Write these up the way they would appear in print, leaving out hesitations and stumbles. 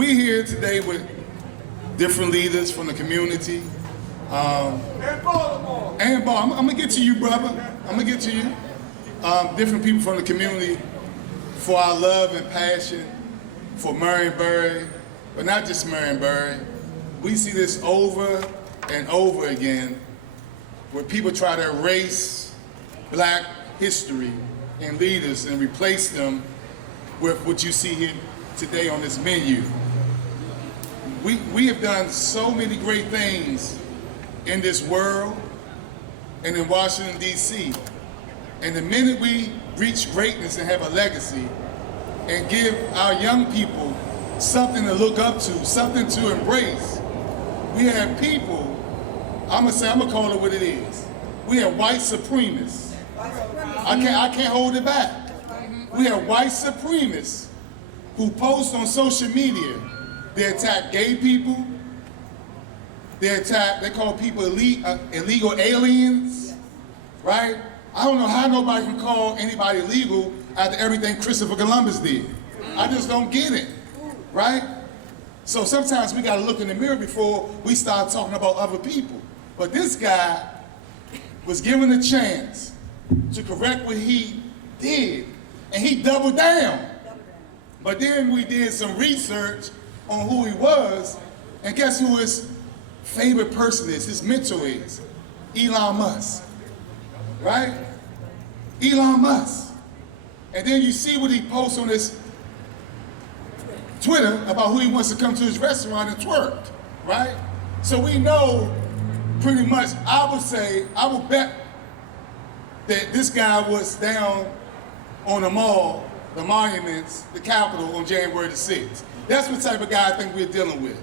we're here today with different leaders from the community. And Baltimore. I'm gonna get to you, brother. I'm gonna get to you. Different people from the community for our love and passion for Marion Barry, but not just Marion Barry. We see this over and over again where people try to erase black history and leaders and replace them with what you see here today on this menu. We have done so many great things in this world and in Washington, D.C. And the minute we reach greatness and have a legacy and give our young people something to look up to, something to embrace, we have people, I'm gonna call it what it is. We have white supremacists. I can't hold it back. We have white supremacists who post on social media. They attack gay people. They call people illegal aliens, right? I don't know how nobody can call anybody illegal after everything Christopher Columbus did. I just don't get it, right? So sometimes we gotta look in the mirror before we start talking about other people. But this guy was given a chance to correct what he did, and he doubled down. But then we did some research on who he was, and guess who his favorite person is, his mentor is? Elon Musk, right? Elon Musk. And then you see what he posts on his Twitter about who he wants to come to his restaurant and twerk, right? So we know pretty much, I would bet that this guy was down on the mall, the monuments, the Capitol on January the 6th. That's what type of guy I think we're dealing with.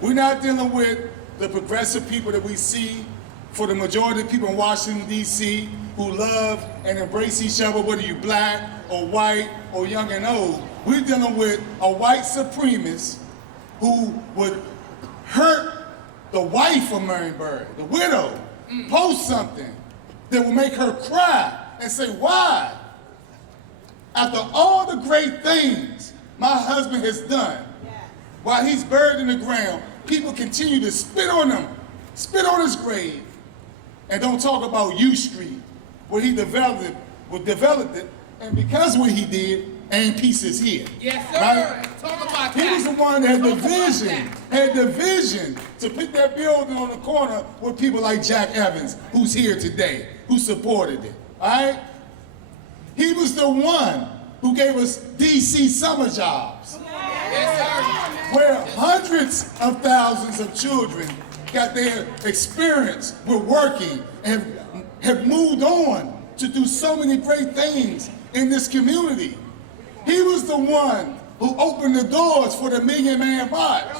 We're not dealing with the progressive people that we see for the majority of people in Washington, D.C. who love and embrace each other, whether you're black or white or young and old. We're dealing with a white supremacist who would hurt the wife of Marion Barry, the widow, post something that will make her cry and say, why? After all the great things my husband has done, while he's buried in the ground, people continue to spit on him, spit on his grave, and don't talk about U Street, where he developed it, and because of what he did, ain't pieces here. Yes, sir. Right? Talk about that. He was the one that had the vision to put that building on the corner with people like Jack Evans, who's here today, who supported it, all right? He was the one who gave us DC summer jobs, Yes, sir. where hundreds of thousands of children got their experience with working and have moved on to do so many great things in this community. He was the one who opened the doors for the Million Man March,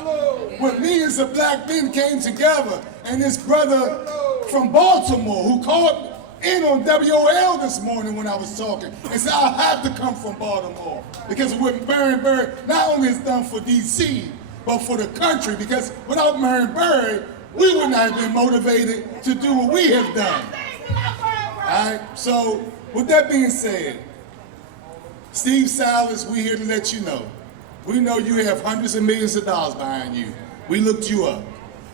where millions of black men came together, and his brother from Baltimore who called in on WOL this morning when I was talking and said, I have to come from Baltimore because of what Marion Barry not only has done for DC, but for the country, because without Marion Barry, we would not have been motivated to do what we have done. All right, so with that being said, Steve Salas, we're here to let you know. We know you have hundreds of millions of dollars behind you. We looked you up.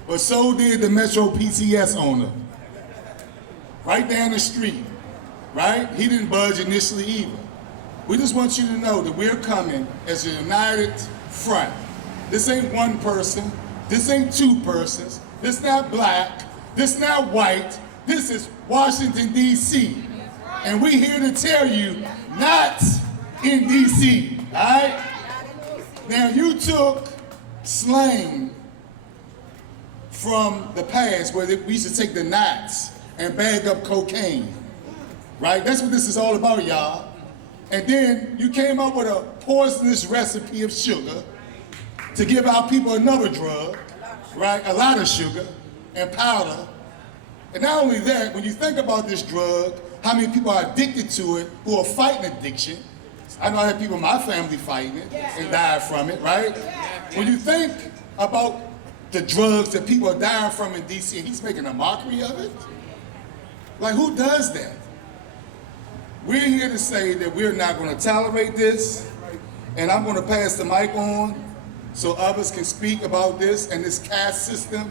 But so did the Metro PCS owner. Right down the street, right? He didn't budge initially either. We just want you to know that we're coming as a united front. This ain't one person. This ain't two persons. This not black. This not white. This is Washington, D.C. And we're here to tell you, not in D.C., all right? Now, you took slang from the past where we used to take the knots and bag up cocaine, right? That's what this is all about, y'all. And then you came up with a poisonous recipe of sugar to give our people another drug, right? A lot of sugar and powder. And not only that, when you think about this drug, how many people are addicted to it who are fighting addiction. I know I have people in my family fighting it and died from it, right? When you think about the drugs that people are dying from in DC, and he's making a mockery of it, like, who does that? We're here to say that we're not going to tolerate this, and I'm going to pass the mic on so others can speak about this and this caste system,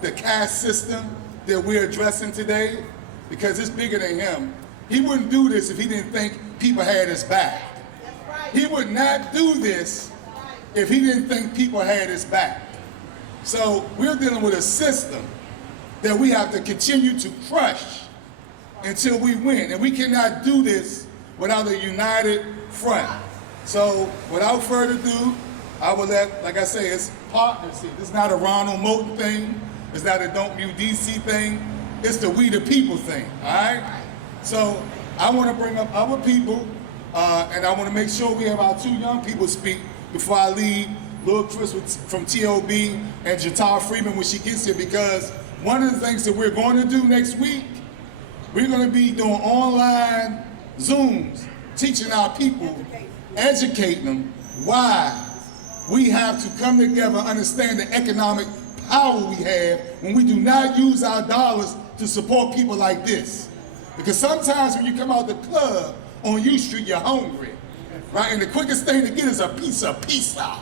the caste system that we're addressing today, because it's bigger than him. He wouldn't do this if he didn't think people had his back. He would not do this if he didn't think people had his back. So we're dealing with a system that we have to continue to crush until we win. And we cannot do this without a united front. So without further ado, I will let, like I say, it's partnership. It's not a Ronald Moulton thing. It's not a Don't Mute DC thing. It's the We the People thing, all right? So I want to bring up other people, and I want to make sure we have our two young people speak before I leave Lil Chris from TOB and Jatar Freeman when she gets here, because one of the things that we're going to do next week, we're going to be doing online Zooms, teaching our people, educating them why we have to come together, understand the economic power we have when we do not use our dollars to support people like this. Because sometimes when you come out the club on U Street, you're hungry, right? And the quickest thing to get is a piece of pizza.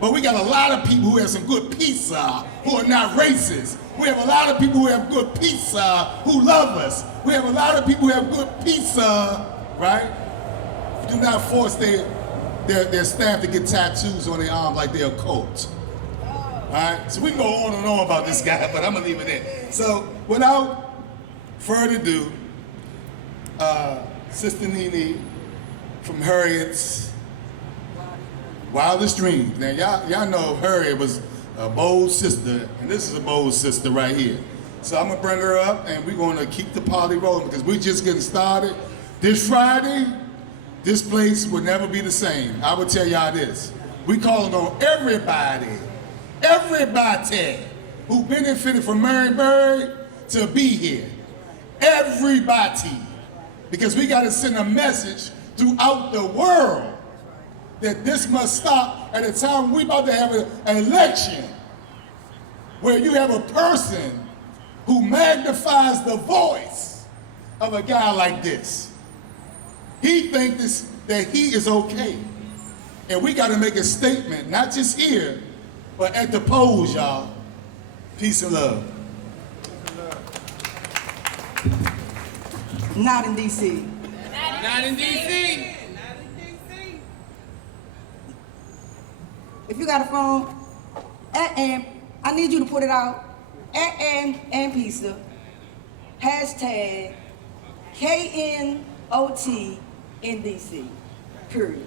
But we got a lot of people who have some good pizza who are not racist. We have a lot of people who have good pizza who love us. We have a lot of people who have good pizza, right? Do not force their staff to get tattoos on their arm like they're a cult. All right, so we can go on and on about this guy, but I'm gonna leave it there. So without further ado, Sister Nene from Harriet's Wildest Dreams. Now y'all know Harriet was a bold sister, and this is a bold sister right here. So I'm gonna bring her up, and we're gonna keep the party rolling because we're just getting started. This Friday, this place will never be the same. I will tell y'all this. We calling on everybody who benefited from Marion Barry to be here. Everybody. Because we got to send a message throughout the world that this must stop at a time we about to have an election where you have a person who magnifies the voice of a guy like this. He thinks that he is okay. And we got to make a statement, not just here, but at the polls, y'all. Peace and love. Not in DC. Not in DC. If you got a phone, and I need you to put it out, and pizza, hashtag KNOT in DC, period.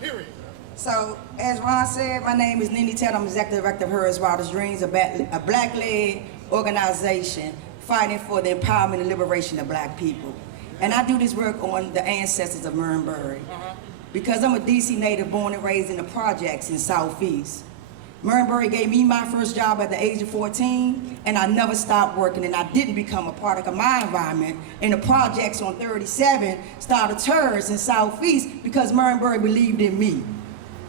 Period. So, as Ron said, my name is Nene Ted. I'm Executive Director of Harriet's Wildest Dreams, a black-led organization fighting for the empowerment and liberation of black people. And I do this work on the ancestors of Marion Barry. Because I'm a DC native born and raised in the projects in Southeast. Marion Barry gave me my first job at the age of 14, and I never stopped working, and I didn't become a product of my environment. And the projects on 37 started terrorists in Southeast because Marion Barry believed in me.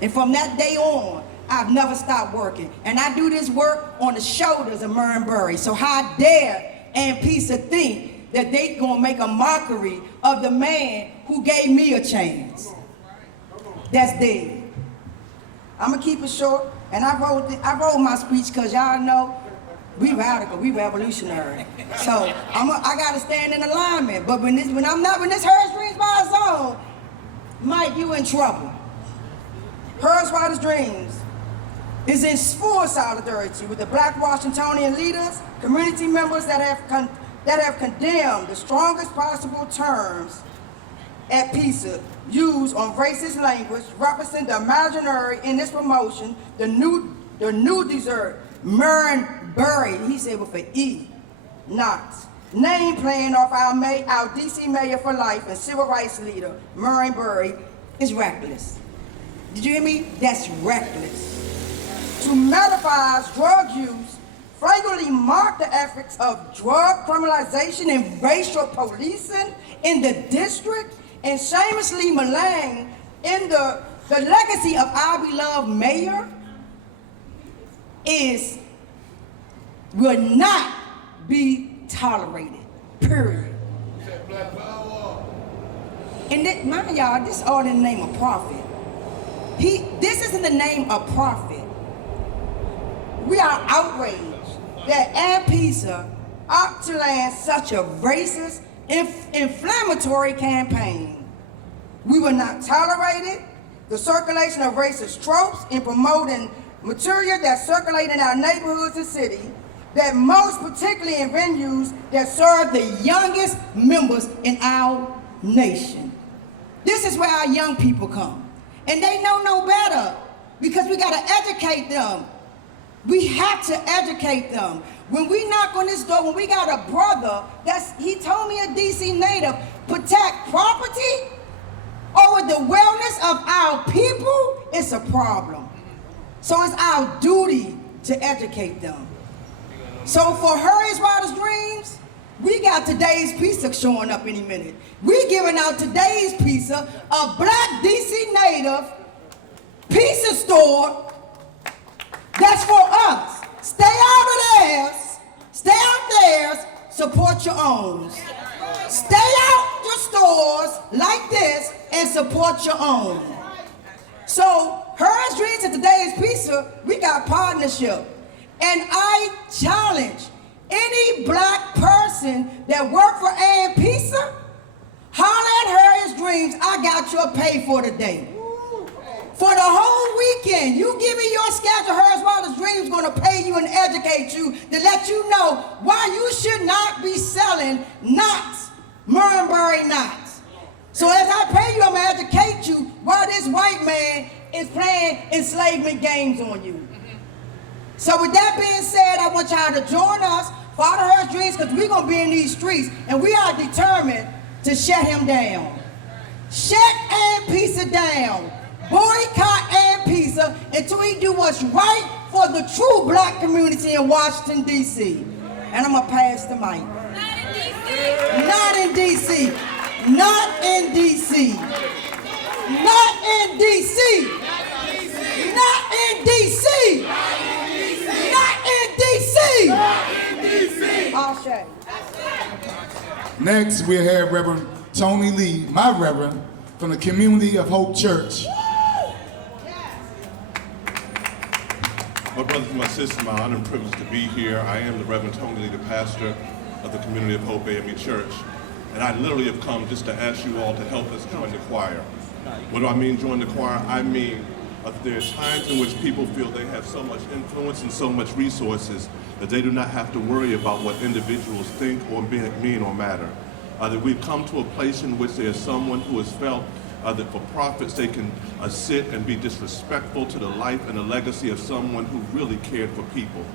And from that day on, I've never stopped working. And I do this work on the shoulders of Marion Barry. So how dare and Pisa think that they gonna make a mockery of the man who gave me a chance? That's dead. I'm gonna keep it short, and I wrote my speech because y'all know we radical, we revolutionary. So I gotta stand in alignment. But when this Harriet's Dreams by its own, Mike, you in trouble. Harriet's Wildest Dreams is in full solidarity with the Black Washingtonian leaders, community members that have condemned the strongest possible terms at PISA used on racist language, represent the imaginary in this promotion, the new dessert, Marion Berry, he said with an E, Knots. Name playing off our DC mayor for life and civil rights leader, Marion Barry, is reckless. Did you hear me? That's reckless. To medicalize drug use, flagrantly mark the efforts of drug criminalization and racial policing in the district, and shamelessly malign in the legacy of our beloved mayor will not be tolerated, period. And mind y'all, this all in the name of profit. This is in the name of profit. We are outraged that AMPISA ought to land such a racist, inflammatory campaign. We will not tolerate it. The circulation of racist tropes in promoting material that circulate in our neighborhoods and cities, that most particularly in venues that serve the youngest members in our nation. This is where our young people come. And they know no better because we gotta educate them. We have to educate them. When we knock on this door, when we got a brother, he told me a DC native, protect property over the wellness of our people, it's a problem. So it's our duty to educate them. So for Harriet's Wildest Dreams, we got today's pizza showing up any minute. We giving out today's pizza, a black DC native pizza store that's for us. Stay out of theirs, stay out theirs, support your own. Stay out your stores like this and support your own. So Harriet's Dreams and today's pizza, we got partnership. And I challenge any black person that work for AMPISA, holler at Harriet's Dreams, I got your pay for today. For the whole weekend, you give me your schedule, Harriet's Wildest Dreams gonna pay you and educate you to let you know why you should not be selling knots, Marion Berry Knots. So as I pay you, I'm gonna educate you why this white man is playing enslavement games on you. So with that being said, I want y'all to join us for all the Harriet's Dreams because we're going to be in these streets and we are determined to shut him down. Shut AMPISA down. Boycott AMPISA until we do what's right for the true black community in Washington, D.C. And I'm going to pass the mic. Not in D.C. Not in D.C. Not in D.C. Not in D.C. Not in D.C. I'll show you. Next, we have Reverend Tony Lee, my Reverend, from the Community of Hope Church. My brothers and my sisters, my honor and privilege to be here. I am the Reverend Tony Lee, the pastor of the Community of Hope AME Church. And I literally have come just to ask you all to help us join the choir. What do I mean join the choir? I mean there are times in which people feel they have so much influence and so much resources that they do not have to worry about what individuals think or mean or matter. That we've come to a place in which there's someone who has felt that for profits they can sit and be disrespectful to the life and the legacy of someone who really cared for people.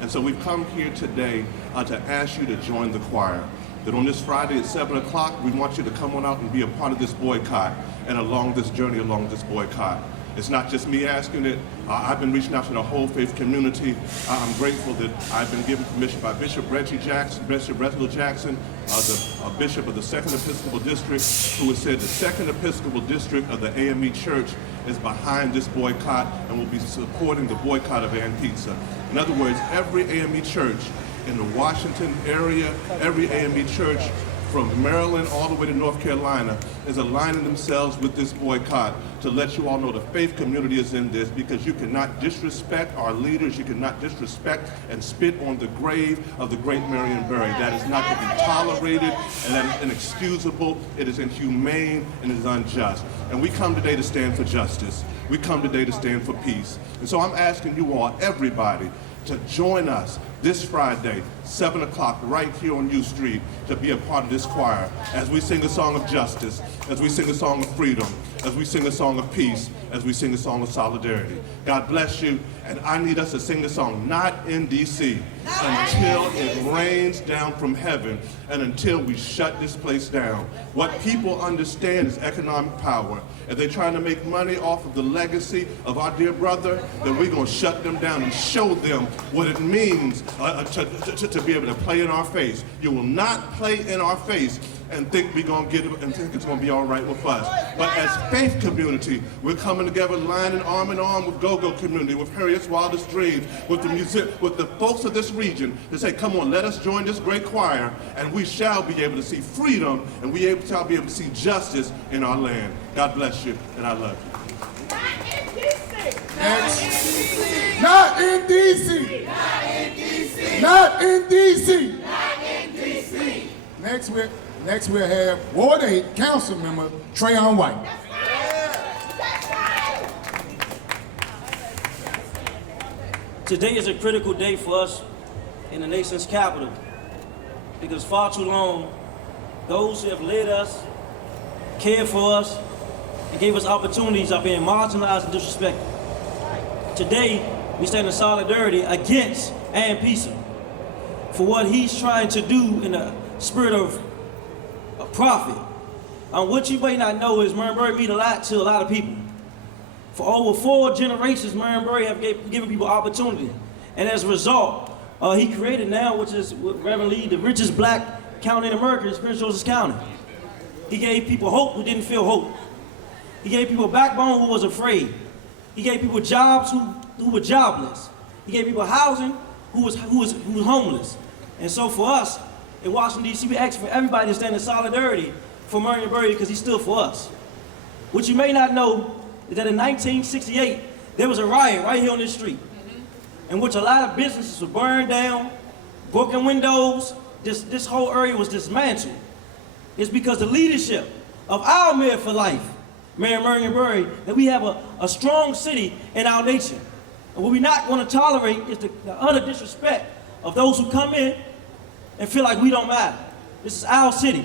And so we've come here today to ask you to join the choir. That on this Friday at 7 o'clock, we want you to come on out and be a part of this boycott and along this journey along this boycott. It's not just me asking it. I've been reaching out to the whole faith community. I'm grateful that I've been given permission by Bishop Reggie Jackson, Bishop Reginald Jackson, the Bishop of the 2nd Episcopal District, who has said the 2nd Episcopal District of the AME Church is behind this boycott and will be supporting the boycott of AMPISA. In other words, every AME church in the Washington area, every AME church from Maryland all the way to North Carolina is aligning themselves with this boycott to let you all know the faith community is in this, because you cannot disrespect our leaders, you cannot disrespect and spit on the grave of the great Marion Barry. That is not to be tolerated, and that is inexcusable, it is inhumane, and it is unjust. And we come today to stand for justice. We come today to stand for peace. And so I'm asking you all, everybody, to join us this Friday, 7 o'clock, right here on U Street, to be a part of this choir as we sing a song of justice, as we sing a song of freedom, as we sing a song of peace, as we sing a song of solidarity. God bless you, and I need us to sing the song, not in D.C., until it rains down from heaven and until we shut this place down. What people understand is economic power. If they're trying to make money off of the legacy of our dear brother, then we're going to shut them down and show them what it means to be able to play in our face. You will not play in our face and think we're going to get it and think it's going to be all right with us. But as faith community, we're coming together line and arm with Go-Go community, with Harriet's Wildest Dreams, with the music, with the folks of this region to say, come on, let us join this great choir, and we shall be able to see freedom, and we shall be able to see justice in our land. God bless you, and I love you. Next. Not in DC. Not in DC. Next we'll have Ward 8 Councilmember Trayon White. Today is a critical day for us in the nation's capital because far too long, those who have led us, cared for us, and gave us opportunities are being marginalized and disrespected. Today, we stand in solidarity against Pisa for what he's trying to do in the spirit of profit. What you may not know is Marion Barry means a lot to a lot of people. For over 4 generations, Marion Barry have given people opportunity. And as a result, he created now, which is Reverend Lee, the richest black county in America, is Prince George's County. He gave people hope who didn't feel hope. He gave people a backbone who was afraid. He gave people jobs who were jobless. He gave people housing who was homeless. And so for us, in Washington, D.C., we ask for everybody to stand in solidarity for Marion Barry because he stood for us. What you may not know is that in 1968, there was a riot right here on this street in which a lot of businesses were burned down, broken windows, this whole area was dismantled. It's because the leadership of our mayor for life, Mayor Marion Barry, that we have a strong city in our nation. And what we're not going to tolerate is the utter disrespect of those who come in and feel like we don't matter. This is our city.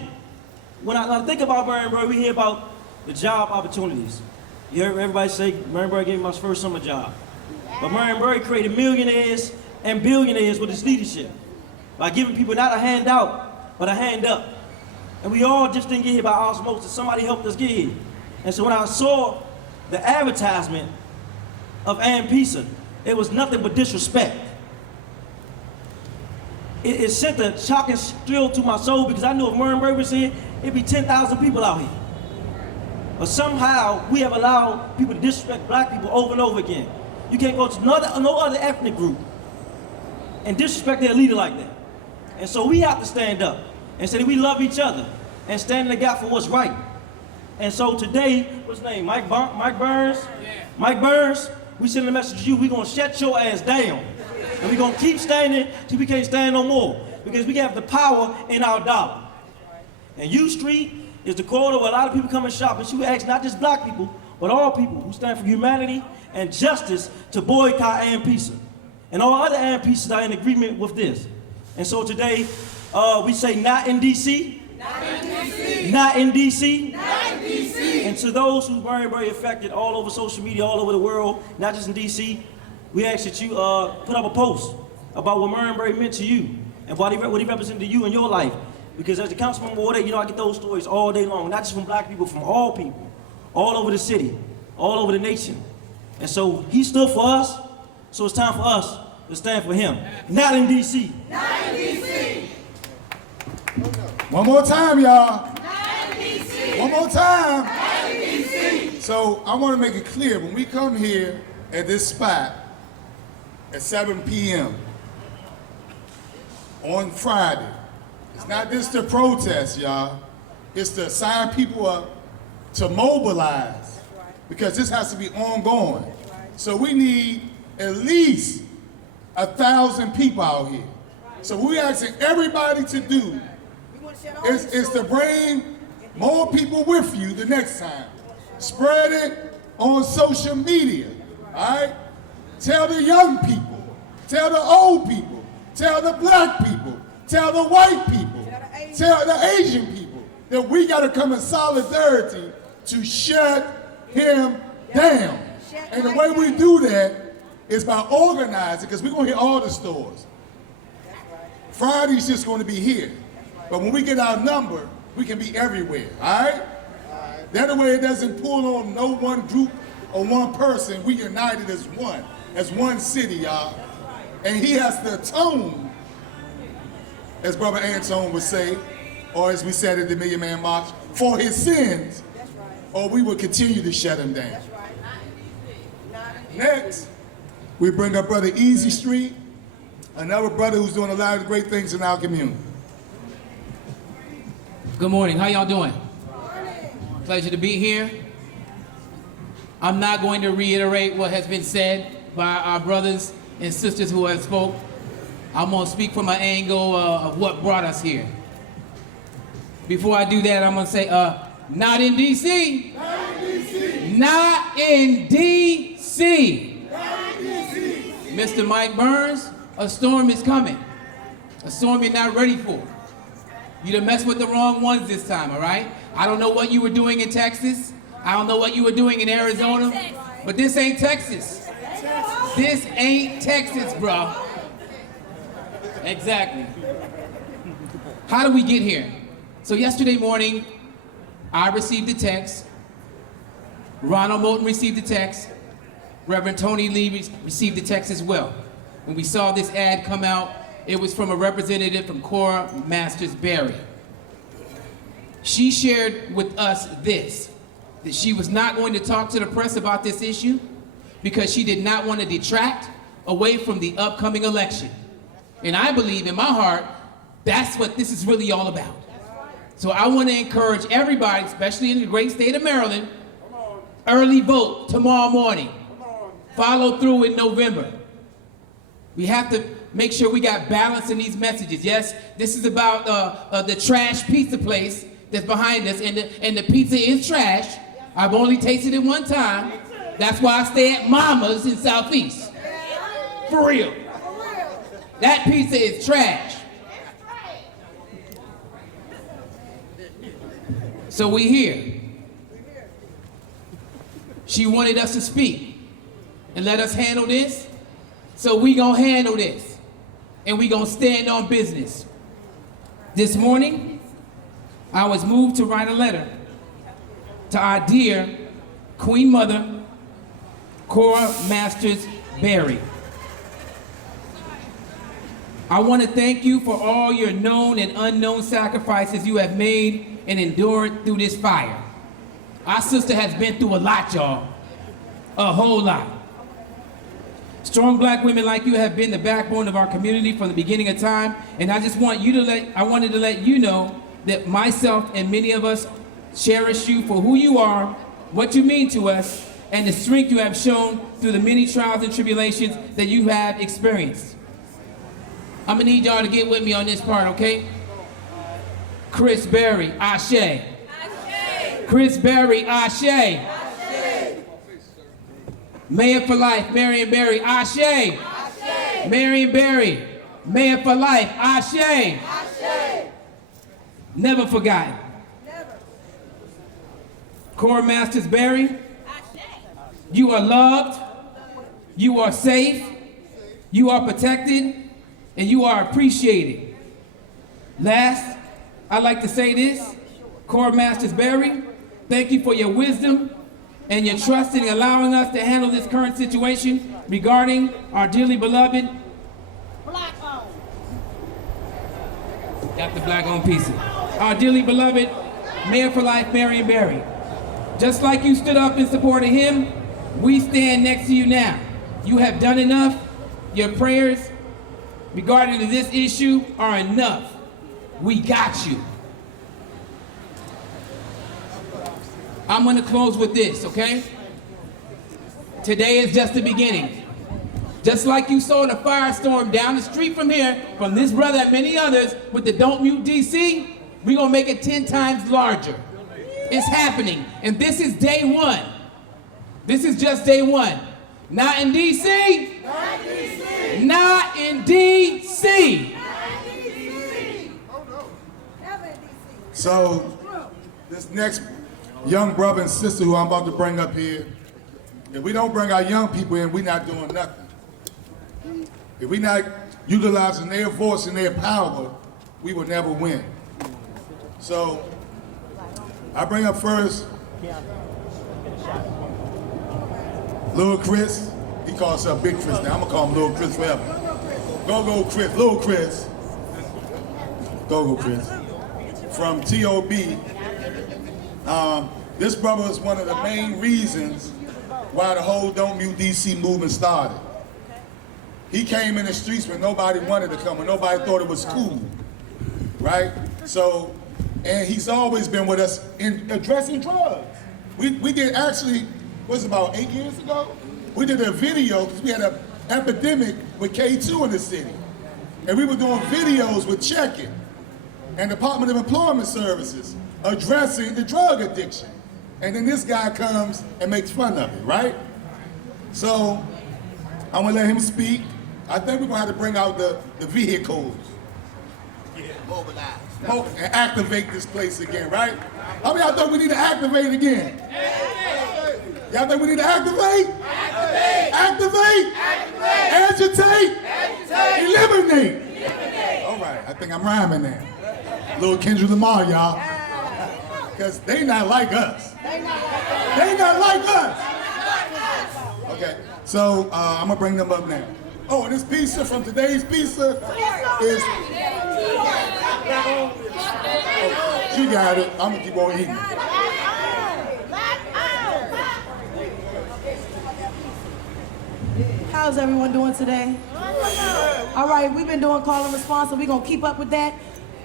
When I think about Marion Barry, we hear about the job opportunities. You hear everybody say, Marion Barry gave me my first summer job. But Marion Barry created millionaires and billionaires with his leadership by giving people not a handout, but a hand up. And we all just didn't get here by osmosis. Somebody helped us get here. And so when I saw the advertisement of Pisa, it was nothing but disrespect. It sent a shocking thrill to my soul because I knew if Marion Barry was here, it'd be 10,000 people out here. But somehow we have allowed people to disrespect black people over and over again. You can't go to no other ethnic group and disrespect their leader like that. And so we have to stand up and say that we love each other and stand in the gap for what's right. And so today, what's his name? Mike Burns? Yeah. Mike Burns, we send a message to you. We're going to shut your ass down. And we're going to keep standing till we can't stand no more. Because we have the power in our dollar. And U Street is the corridor where a lot of people come and shop. And she would ask not just black people, but all people who stand for humanity and justice to boycott Pisa. And all other Pisas are in agreement with this. And so today, we say not in D.C. Not in D.C. Not in D.C. Not in D.C. And to those who are very affected all over social media, all over the world, not just in D.C., we ask that you put up a post about what Marion Barry meant to you and what he represented to you in your life. Because as the Councilmember Ward 8, I get those stories all day long, not just from black people, from all people, all over the city, all over the nation. And so he stood for us, so it's time for us to stand for him. Not in D.C. Not in D.C. One more time, y'all. Not in D.C. One more time. Not in D.C. So I want to make it clear, when we come here at this spot at 7 p.m. on Friday, it's not just to protest, y'all. It's to sign people up to mobilize, because this has to be ongoing. So we need at least 1,000 people out here. So we're asking everybody to do is to bring more people with you the next time. Spread it on social media, all right? Tell the young people, tell the old people, tell the black people, tell the white people, tell the Asian people that we gotta come in solidarity to shut him down. And the way we do that is by organizing, because we're gonna hit all the stores. Friday's just gonna be here. But when we get our number, we can be everywhere, all right? That way it doesn't pull on no one group or one person. We united as one city, y'all. And he has to atone, as Brother Antone would say, or as we said at the Million Man March, for his sins, or we will continue to shut him down. Next, we bring up Brother Easy Street, another brother who's doing a lot of great things in our community. Good morning. How y'all doing? Pleasure to be here. I'm not going to reiterate what has been said by our brothers and sisters who have spoke. I'm going to speak from an angle of what brought us here. Before I do that, I'm going to say, not in D.C. Not in D.C. Not in D.C. Not in D.C. Mr. Mike Burns, a storm is coming. A storm you're not ready for. You done messed with the wrong ones this time, all right? I don't know what you were doing in Texas. I don't know what you were doing in Arizona. But this ain't Texas. This ain't Texas, bro. Exactly. How did we get here? So yesterday morning, I received a text. Ronald Moulton received a text. Reverend Tony Lee received a text as well. When we saw this ad come out, it was from a representative from Cora Berry. She shared with us this, that she was not going to talk to the press about this issue because she did not want to detract away from the upcoming election. And I believe in my heart, that's what this is really all about. So I want to encourage everybody, especially in the great state of Maryland, early vote tomorrow morning. Follow through in November. We have to make sure we got balance in these messages. Yes, this is about the trash pizza place that's behind us, and the pizza is trash. I've only tasted it one time. That's why I stay at Mama's in Southeast. For real. That pizza is trash. So we here. She wanted us to speak and let us handle this. So we gonna handle this. And we gonna stand on business. This morning, I was moved to write a letter to our dear Queen Mother, Cora Berry. I want to thank you for all your known and unknown sacrifices you have made and endured through this fire. Our sister has been through a lot, y'all. A whole lot. Strong black women like you have been the backbone of our community from the beginning of time, and I wanted to let you know that myself and many of us cherish you for who you are, what you mean to us, and the strength you have shown through the many trials and tribulations that you have experienced. I'm gonna need y'all to get with me on this part, okay? Chris Berry, Ashe. Ashe. Chris Berry, Ashe. Ashe. Mayor for Life, Marion Barry, Ashe. Ashe. Marion Barry, Mayor for Life, Ashe. Ashe. Never forgotten. Never. Cora Berry, you are loved, you are safe, you are protected, and you are appreciated. Last, I'd like to say this, Cora Berry, thank you for your wisdom and your trust in allowing us to handle this current situation regarding our dearly beloved Black-owned. Got the Black-owned piece. Our dearly beloved Mayor for Life, Marion Barry. Just like you stood up in support of him, we stand next to you now. You have done enough. Your prayers regarding to this issue are enough. We got you. I'm gonna close with this, okay? Today is just the beginning. Just like you saw the firestorm down the street from here, from this brother and many others with the Don't Mute DC, we're gonna make it 10 times larger. It's happening, and this is day one. This is just day one. Not in DC. Not in DC. Not in DC. So, this next young brother and sister who I'm about to bring up here, if we don't bring our young people in, we're not doing nothing. If we're not utilizing their voice and their power, we will never win. So, I bring up first Little Chris. He calls himself Big Chris now. I'm gonna call him Little Chris forever. Go Chris, Little Chris. Go Chris. From TOB. This brother is one of the main reasons why the whole Don't Mute DC movement started. He came in the streets when nobody wanted to come, when nobody thought it was cool, right? So, and he's always been with us in addressing drugs. We did actually, was about 8 years ago? We did a video because we had an epidemic with K2 in the city. And we were doing videos with Check-It and Department of Employment Services addressing the drug addiction. And then this guy comes and makes fun of it, right? So I'm gonna let him speak. I think we're gonna have to bring out the vehicles. Mobilize. And activate this place again, right? How many of y'all think we need to activate again? Y'all think we need to activate? Activate! Agitate! Eliminate! All right, I think I'm rhyming now. Little Kendrick Lamar, y'all. Because they not like us. They not like us. Okay, so I'm gonna bring them up now. Oh, and this pizza from today's pizza is... She got it. I'm gonna keep on eating. How's everyone doing today? All right, we've been doing call and response, so we're gonna keep up with that.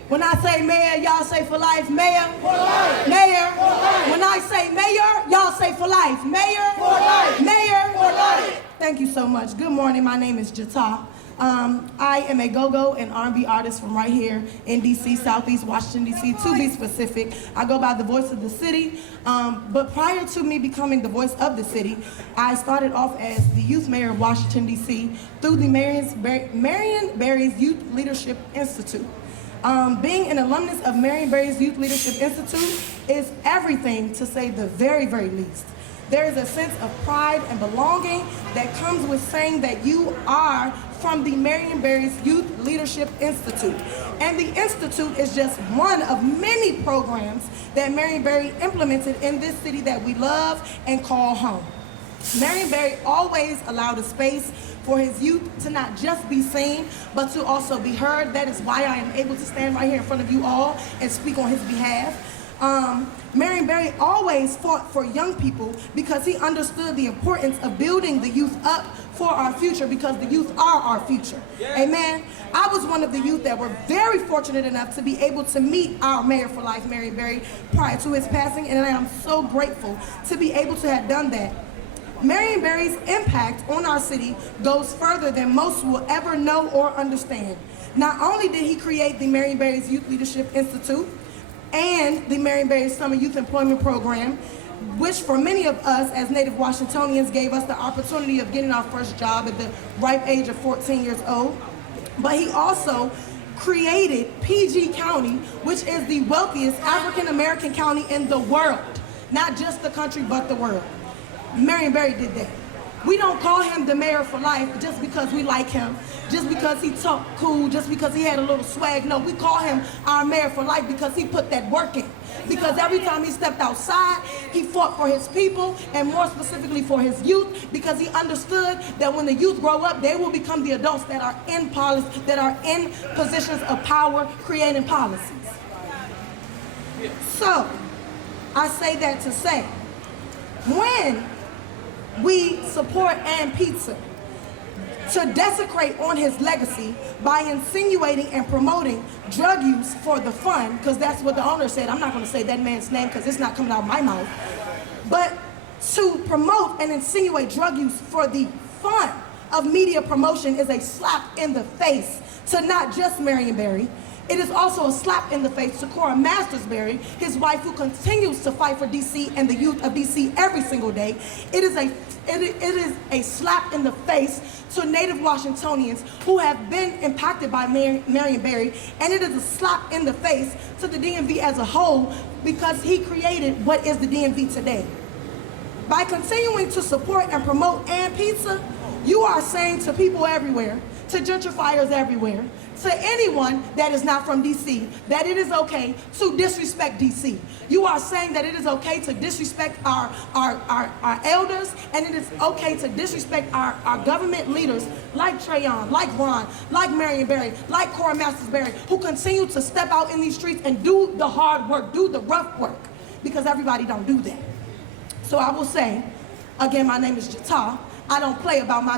When I say mayor, y'all say for life. Mayor? For life. Mayor? For life. When I say mayor, y'all say for life. Mayor? For life. Mayor? For life. Thank you so much. Good morning, my name is Jata. I am a go-go and R&B artist from right here in DC, Southeast Washington, DC, to be specific. I go by the voice of the city, but prior to me becoming the voice of the city, I started off as the youth mayor of Washington, DC through the Marion Barry's Youth Leadership Institute. Being an alumnus of Marion Barry's Youth Leadership Institute is everything, to say the very, very least. There is a sense of pride and belonging that comes with saying that you are from the Marion Barry's Youth Leadership Institute. And the Institute is just one of many programs that Marion Barry implemented in this city that we love and call home. Marion Barry always allowed a space for his youth to not just be seen, but to also be heard. That is why I am able to stand right here in front of you all and speak on his behalf. Marion Barry always fought for young people because he understood the importance of building the youth up for our future, because the youth are our future. Yeah. Amen. I was one of the youth that were very fortunate enough to be able to meet our mayor for life, Marion Barry, prior to his passing, and I am so grateful to be able to have done that. Marion Barry's impact on our city goes further than most will ever know or understand. Not only did he create the Marion Barry's Youth Leadership Institute and the Marion Barry Summer Youth Employment Program, which for many of us as native Washingtonians gave us the opportunity of getting our first job at the ripe age of 14 years old. But he also created PG County, which is the wealthiest African American county in the world. Not just the country, but the world. Marion Barry did that. We don't call him the mayor for life just because we like him, just because he talked cool, just because he had a little swag. No, we call him our mayor for life because he put that work in. Because every time he stepped outside, he fought for his people, and more specifically for his youth, because he understood that when the youth grow up, they will become the adults that are in policy, that are in positions of power, creating policies. So, I say that to say, when we support And Pizza to desecrate on his legacy by insinuating and promoting drug use for the fun, because that's what the owner said. I'm not going to say that man's name because it's not coming out of my mouth. But to promote and insinuate drug use for the fun of media promotion is a slap in the face to not just Marion Barry. It is also a slap in the face to Cora Berry, his wife, who continues to fight for DC and the youth of DC every single day. It is a slap in the face to native Washingtonians who have been impacted by Marion Barry, and it is a slap in the face to the DMV as a whole, because he created what is the DMV today. By continuing to support and promote And Pizza, you are saying to people everywhere, to gentrifiers everywhere, to anyone that is not from DC, that it is okay to disrespect DC. You are saying that it is okay to disrespect our elders, and it is okay to disrespect our government leaders like Trayon, like Ron, like Marion Barry, like Cora Berry, who continue to step out in these streets and do the hard work, do the rough work, because everybody don't do that. So I will say, again, my name is Jata. I don't play about my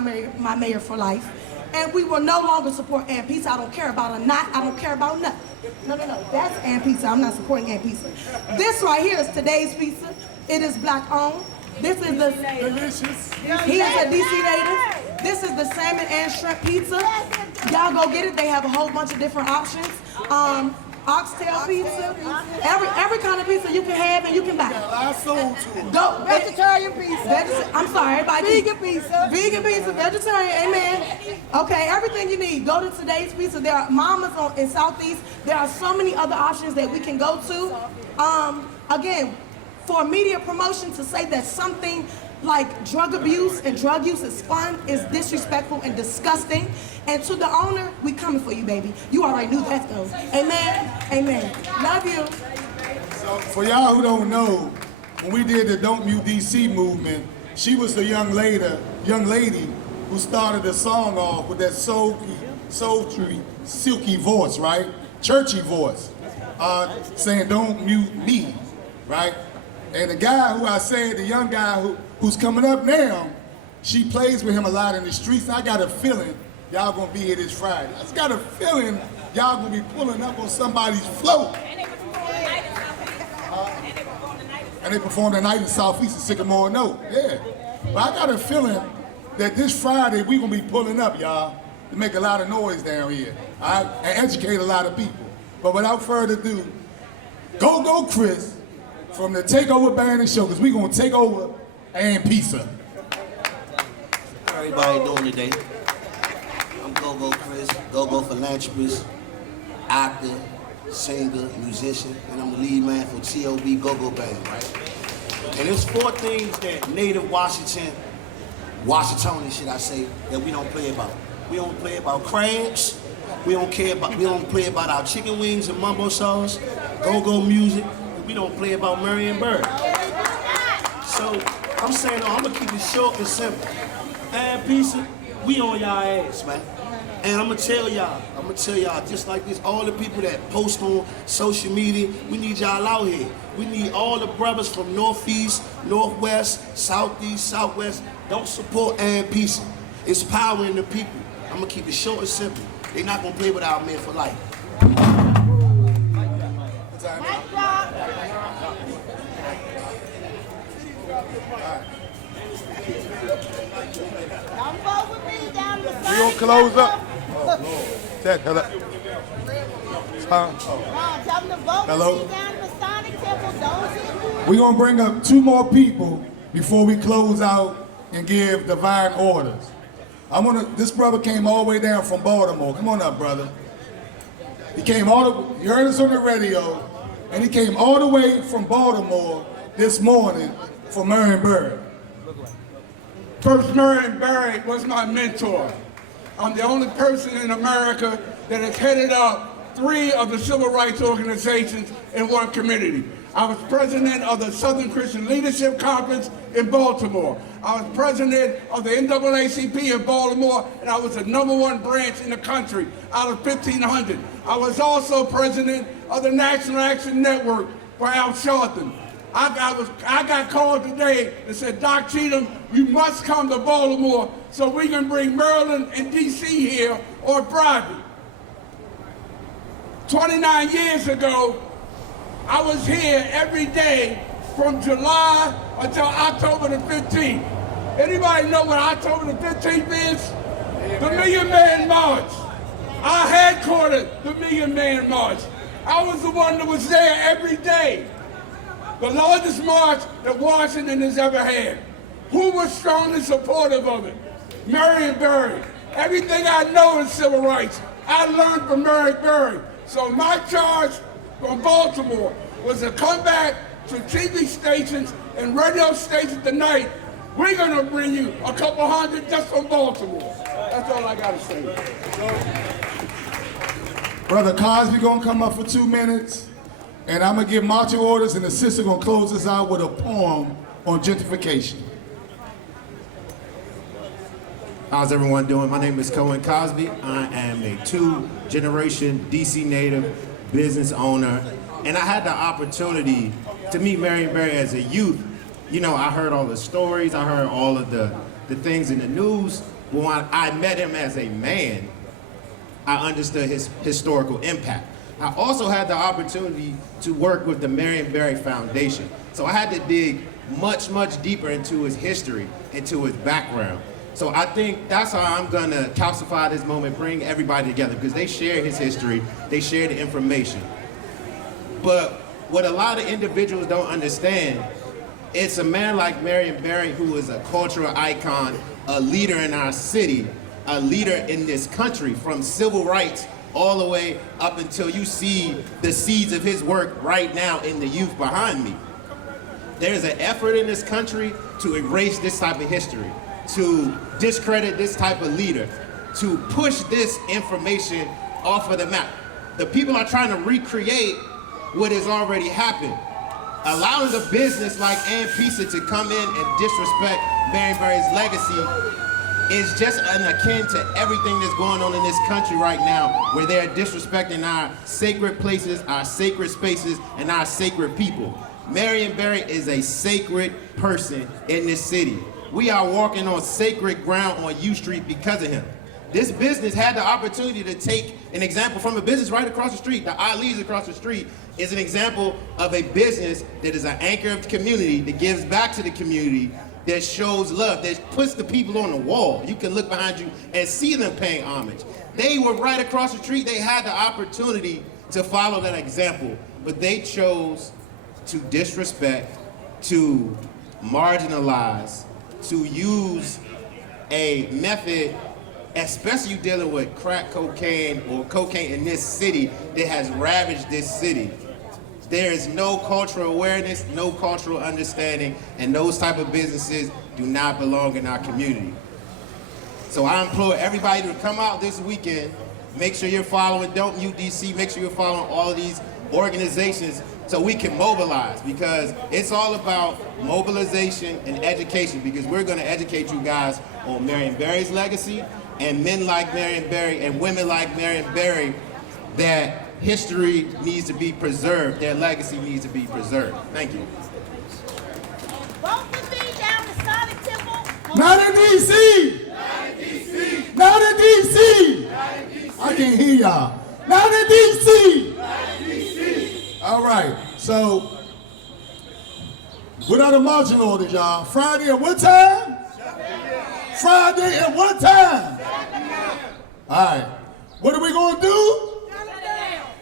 mayor for life. And we will no longer support And Pizza. I don't care about a knot. I don't care about nothing. No. That's And Pizza. I'm not supporting And Pizza. This right here is today's pizza. It is black owned. This is the Delicious. he is a DC native. This is the salmon and shrimp pizza. Y'all go get it. They have a whole bunch of different options. Oxtail pizza. Every kind of pizza you can have and you can buy. I sold to it. Go vegetarian pizza. I'm sorry, everybody. Vegan pizza. Vegan pizza, vegetarian, amen. Okay, everything you need. Go to Today's Pizza. There are mamas in Southeast. There are so many other options that we can go to. Again, for media promotion to say that something like drug abuse and drug use is fun is disrespectful and disgusting. And to the owner, we coming for you, baby. You already knew that though. Amen. Amen. Love you. So for y'all who don't know, when we did the Don't Mute DC movement, she was the young lady who started the song off with that sultry, silky voice, right? Churchy voice, saying "Don't mute me," right? And the guy who I said, the young guy who's coming up now, she plays with him a lot in the streets. And I got a feeling y'all gonna be here this Friday. I just got a feeling y'all gonna be pulling up on somebody's float. And they performed tonight in Southeast at Sycamore Note, yeah. But I got a feeling that this Friday we gonna be pulling up, y'all, to make a lot of noise down here, all right? And educate a lot of people. But without further ado, go Chris from the Takeover Band and Show, because we gonna take over and pizza. How everybody doing today? I'm Go Chris, Go philanthropist, actor, singer, musician, and I'm the lead man for T.O.B. Go Band, right? And there's 4 things that native Washingtonian, should I say, that we don't play about. We don't play about crabs. We don't play about our chicken wings and mumbo sauce, go music. We don't play about Marion Barry. So I'm saying, I'm gonna keep it short and simple. And pizza, we on y'all ass, man. And I'm gonna tell y'all, just like this, all the people that post on social media, we need y'all out here. We need all the brothers from Northeast, Northwest, Southeast, Southwest. Don't support and pizza. It's power in the people. I'm gonna keep it short and simple. They're not gonna play with our men for life. We gonna close up. Hello. We're gonna bring up 2 more people before we close out and give divine orders. This brother came all the way down from Baltimore. Come on up, brother. He came you heard us on the radio, and he came all the way from Baltimore this morning for Marion Barry. First, Marion Barry was my mentor. I'm the only person in America that has headed up 3 of the civil rights organizations in one community. I was president of the Southern Christian Leadership Conference in Baltimore. I was president of the NAACP in Baltimore, and I was the #1 branch in the country out of 1,500. I was also president of the National Action Network for Al Sharpton. I got called today and said, Doc Cheatham, you must come to Baltimore so we can bring Maryland and DC here on Friday. 29 years ago, I was here every day from July until October the 15th. Anybody know what October the 15th is? The Million Man March. I headquartered the Million Man March. I was the one that was there every day. The largest march that Washington has ever had. Who was strongly supportive of it? Marion Barry. Everything I know in civil rights, I learned from Marion Barry. So my charge from Baltimore was to come back to TV stations and radio stations tonight. We're gonna bring you a couple hundred just from Baltimore. That's all I gotta say. Brother Cosby gonna come up for 2 minutes, and I'm gonna give marching orders, and the sister gonna close us out with a poem on gentrification. How's everyone doing? My name is Cohen Cosby. I am a 2-generation DC native business owner, and I had the opportunity to meet Marion Barry as a youth. You know, I heard all the stories, I heard all of the things in the news, but when I met him as a man, I understood his historical impact. I also had the opportunity to work with the Marion Barry Foundation. So I had to dig much, much deeper into his history, into his background. So I think that's how I'm gonna calcify this moment, bring everybody together, because they share his history, they share the information. But what a lot of individuals don't understand, it's a man like Marion Barry who is a cultural icon, a leader in our city, a leader in this country, from civil rights all the way up until you see the seeds of his work right now in the youth behind me. There's an effort in this country to erase this type of history, to discredit this type of leader, to push this information off of the map. The people are trying to recreate what has already happened. Allowing a business like Ann Pisa to come in and disrespect Marion Barry's legacy is just akin to everything that's going on in this country right now, where they're disrespecting our sacred places, our sacred spaces, and our sacred people. Marion Barry is a sacred person in this city. We are walking on sacred ground on U Street because of him. This business had the opportunity to take an example from a business right across the street. The Ali's across the street is an example of a business that is an anchor of the community, that gives back to the community, that shows love, that puts the people on the wall. You can look behind you and see them paying homage. They were right across the street. They had the opportunity to follow that example, but they chose to disrespect, to marginalize, to use a method, especially dealing with crack cocaine or cocaine in this city that has ravaged this city. There is no cultural awareness, no cultural understanding, and those type of businesses do not belong in our community. So I implore everybody to come out this weekend. Make sure you're following Don't Mute DC. Make sure you're following all of these organizations so we can mobilize, because it's all about mobilization and education, because we're going to educate you guys on Marion Barry's legacy and men like Marion Barry and women like Marion Barry, that history needs to be preserved, their legacy needs to be preserved. Thank you. Vote for me down the Sonic Temple. Not in DC! Not in DC! Not in DC! I can't hear y'all. Not in DC! Not in DC! All right, so what are the marching orders, y'all? Friday at what time? Friday at what time? All right, what are we gonna do?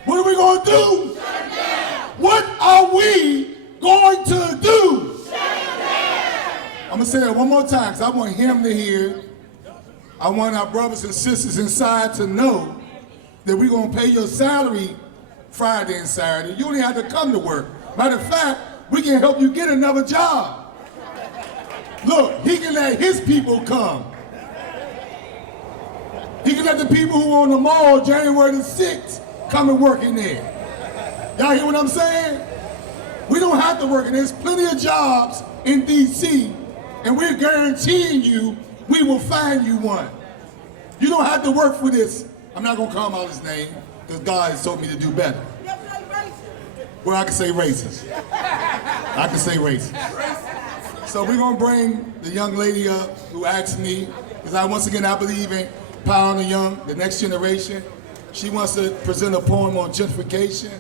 What are we going to do? What are we going to do? I'm going to say that one more time because I want him to hear. I want our brothers and sisters inside to know that we're going to pay your salary Friday and Saturday. You only have to come to work. Matter of fact, we can help you get another job. Look, he can let his people come. He can let the people who are on the mall January the 6th come and work in there. Y'all hear what I'm saying? We don't have to work, and there's plenty of jobs in DC, and we're guaranteeing you we will find you one. You don't have to work for this. I'm not gonna call out his name, because God has told me to do better. Well, I can say racist. I can say racist. So we're gonna bring the young lady up who asked me, because once again, I believe in empowering the young, the next generation. She wants to present a poem on gentrification.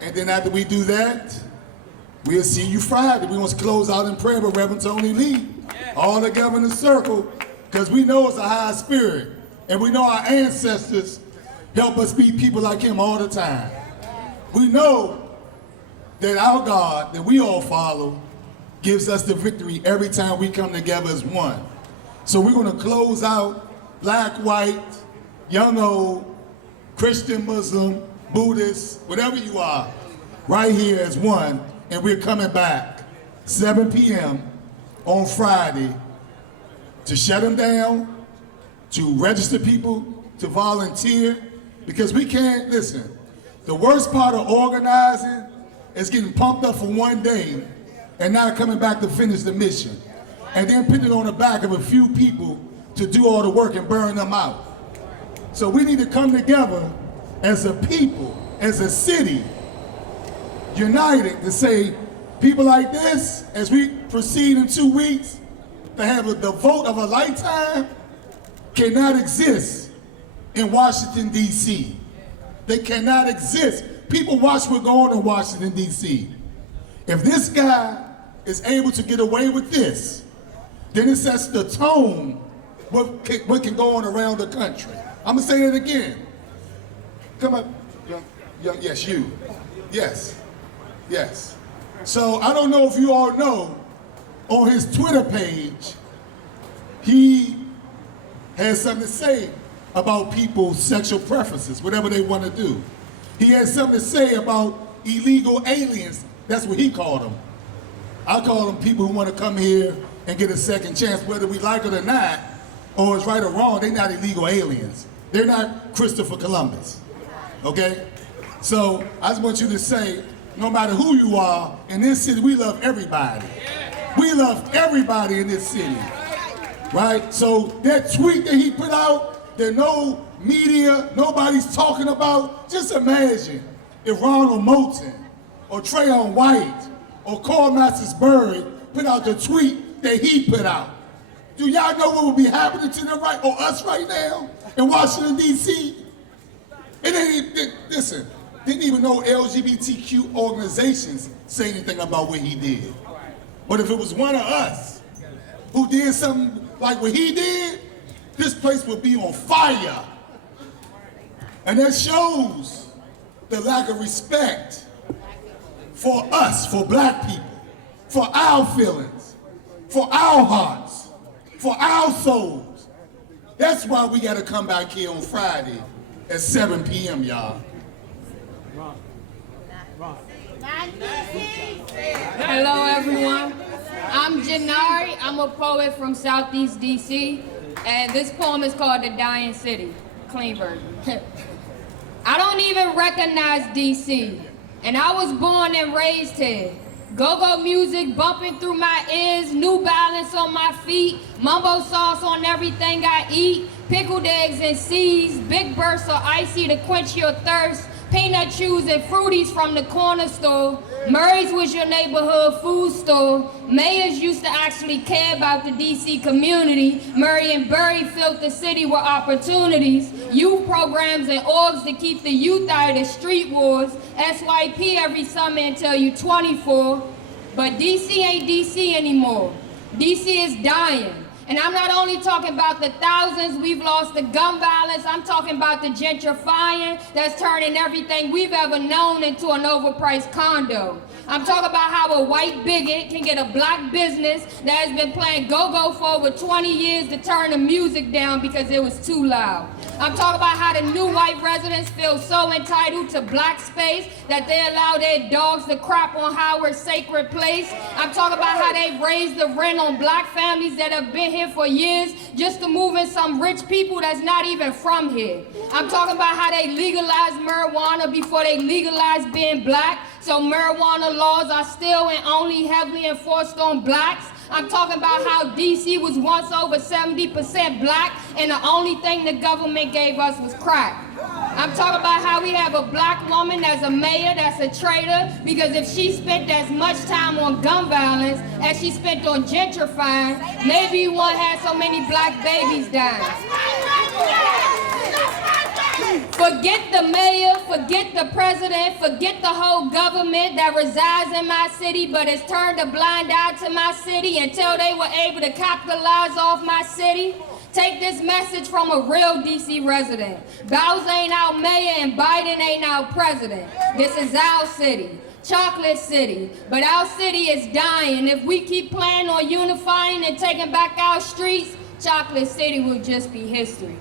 And then after we do that, we'll see you Friday. We want to close out in prayer with Reverend Tony Lee. All together in a circle, because we know it's a high spirit. And we know our ancestors help us be people like him all the time. We know that our God, that we all follow, gives us the victory every time we come together as one. So we're going to close out black, white, young, old, Christian, Muslim, Buddhist, whatever you are, right here as one, and we're coming back 7 p.m. on Friday to shut them down, to register people, to volunteer, because we can't, listen, the worst part of organizing is getting pumped up for one day and not coming back to finish the mission, and then putting it on the back of a few people to do all the work and burn them out. So we need to come together as a people, as a city, united to say, people like this, as we proceed in 2 weeks, to have the vote of a lifetime, cannot exist in Washington, D.C. They cannot exist. People watch what's going on in Washington, D.C. If this guy is able to get away with this, then it sets the tone what can go on around the country. I'm gonna say it again. Come up, young, yes, you. Yes, yes. So I don't know if you all know, on his Twitter page, he has something to say about people's sexual preferences, whatever they want to do. He has something to say about illegal aliens. That's what he called them. I call them people who want to come here and get a second chance, whether we like it or not, or it's right or wrong. They're not illegal aliens. They're not Christopher Columbus, okay? So I just want you to say, no matter who you are, in this city, we love everybody. We love everybody in this city, right? So that tweet that he put out, that no media, nobody's talking about, just imagine if Ronald Moulton or Trayon White or Cora Berry put out the tweet that he put out. Do y'all know what would be happening to them right, or us right now in Washington, D.C.? Listen, didn't even know LGBTQ organizations say anything about what he did. But if it was one of us who did something like what he did, this place would be on fire. And that shows the lack of respect for us, for black people, for our feelings, for our hearts, for our souls. That's why we gotta come back here on Friday at 7 p.m., y'all. Hello everyone, I'm Janari, I'm a poet from Southeast DC, and this poem is called The Dying City, clean version. I don't even recognize DC, and I was born and raised here. Go-go music bumping through my ears, New Balance on my feet, mumbo sauce on everything I eat, pickled eggs and seeds, big bursts of icy to quench your thirst, peanut chews and fruities from the corner store. Murray's was your neighborhood food store. Mayors used to actually care about the DC community. Marion Barry filled the city with opportunities. Youth programs and orgs to keep the youth out of the street wars. SYP every summer until you 24. But DC ain't DC anymore. DC is dying. And I'm not only talking about the thousands we've lost to gun violence, I'm talking about the gentrifying that's turning everything we've ever known into an overpriced condo. I'm talking about how a white bigot can get a black business that has been playing go-go for over 20 years to turn the music down because it was too loud. I'm talking about how the new white residents feel so entitled to black space that they allow their dogs to crap on Howard's sacred place. I'm talking about how they raised the rent on black families that have been here for years just to move in some rich people that's not even from here. I'm talking about how they legalized marijuana before they legalized being black, so marijuana laws are still and only heavily enforced on blacks. I'm talking about how DC was once over 70% black and the only thing the government gave us was crack. I'm talking about how we have a black woman that's a mayor, that's a traitor, because if she spent as much time on gun violence as she spent on gentrifying, maybe you won't have so many black babies dying. Forget the mayor, forget the president, forget the whole government that resides in my city but has turned a blind eye to my city until they were able to capitalize off my city. Take this message from a real DC resident. Bowser ain't our mayor and Biden ain't our president. This is our city, Chocolate City. But our city is dying. If we keep planning on unifying and taking back our streets, Chocolate City will just be history.